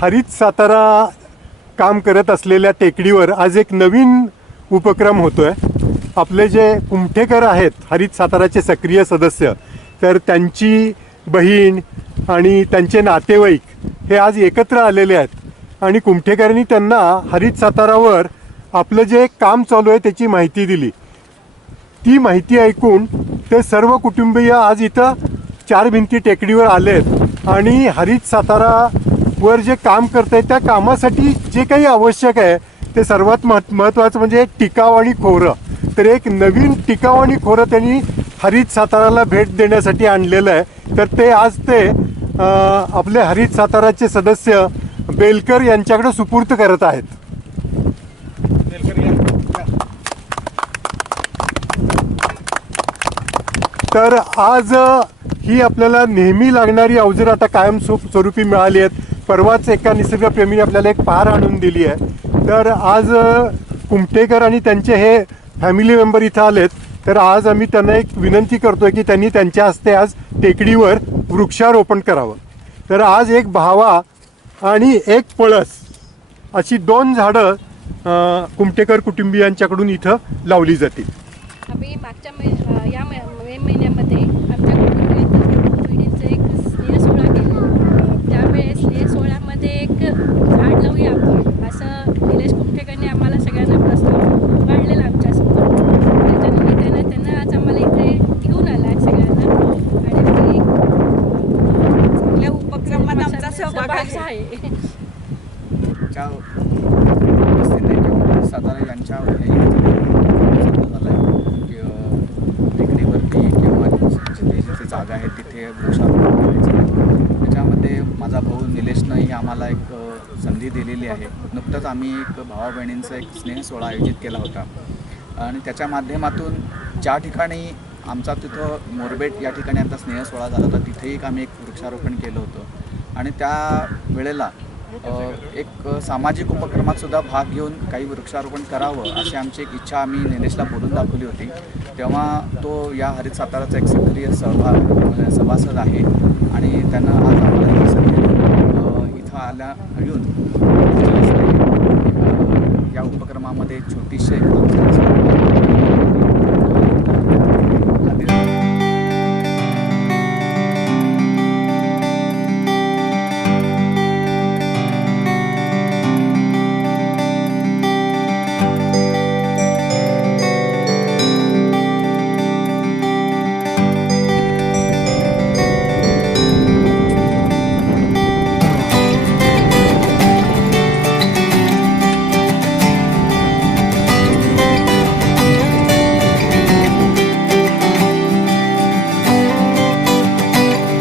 हरित सातारा काम करत असलेल्या टेकडीवर आज एक नवीन उपक्रम होतो आहे आपले जे कुमठेकर आहेत हरित साताराचे सक्रिय सदस्य तर त्यांची बहीण आणि त्यांचे नातेवाईक हे आज एकत्र आलेले आहेत. आणि कुमठेकरांनी त्यांना हरित सातारावर आपलं जे काम चालू आहे त्याची माहिती दिली. ती माहिती ऐकून ते सर्व कुटुंबीय आज इथं चार भिंती टेकडीवर आलेत आणि हरित सातारावर जे काम करत आहेत त्या कामासाठी जे काही आवश्यक आहे ते सर्वात महत् महत्त्वाचं म्हणजे टिकाव आणि खोरं. तर एक नवीन टिकाव आणि खोरं त्यांनी हरित साताराला भेट देण्यासाठी आणलेलं आहे. तर ते आज ते आपले हरित साताराचे सदस्य बेलकर यांच्याकडे सुपूर्त करत आहेत. तर आज ही आपल्याला नेहमी लागणारी अवजर आता कायम स्वरूपी मिळाली आहेत. परवाच एका निसर्गप्रेमीने आपल्याला एक पार आणून दिली आहे. तर आज कुमटेकर आणि त्यांचे हे फॅमिली मेंबर इथं आलेत. तर आज आम्ही त्यांना एक विनंती करतोय की त्यांनी त्यांच्या हस्ते आज टेकडीवर वृक्षारोपण करावं. तर आज एक भावा आणि एक पळस अशी दोन झाडं कुमटेकर कुटुंबियांच्याकडून इथं लावली जातील. निलेश कुमठेकरने आम्हाला सगळ्यांना प्रस्ताव मांडलेला आमच्यासमोर त्याच्या निमित्तानं त्यांना आज आम्हाला इथे घेऊन आला आहे सगळ्यांना आणि चांगल्या उपक्रमात आमचा सहभाग आहे. आहे. च्या उपस्थितीने किंवा सातारा यांच्या टेकडीवरती किंवा जिथे जिथे जागा आहे तिथे वृक्षारोपण करायचं. त्याच्यामध्ये माझा भाऊ निलेशनंही आम्हाला एक संधी दिलेली आहे. नुकतंच आम्ही एक भावा बहिणींचा एक स्नेह सोहळा आयोजित केला होता. आणि त्याच्या माध्यमातून ज्या ठिकाणी आमचा तिथं मोरबेट या ठिकाणी आमचा स्नेह सोहळा झाला होता तिथेही आम्ही एक वृक्षारोपण केलं होतं. आणि त्या वेळेला एक सामाजिक उपक्रमात सुद्धा भाग घेऊन काही वृक्षारोपण करावं अशी आमची एक इच्छा आम्ही निलेशला बोलून दाखवली होती. तेव्हा तो या हरित साताराचा एक सक्रिय सहभाग सभासद आहे. आणि त्यांना आज आम्हाला Be safe.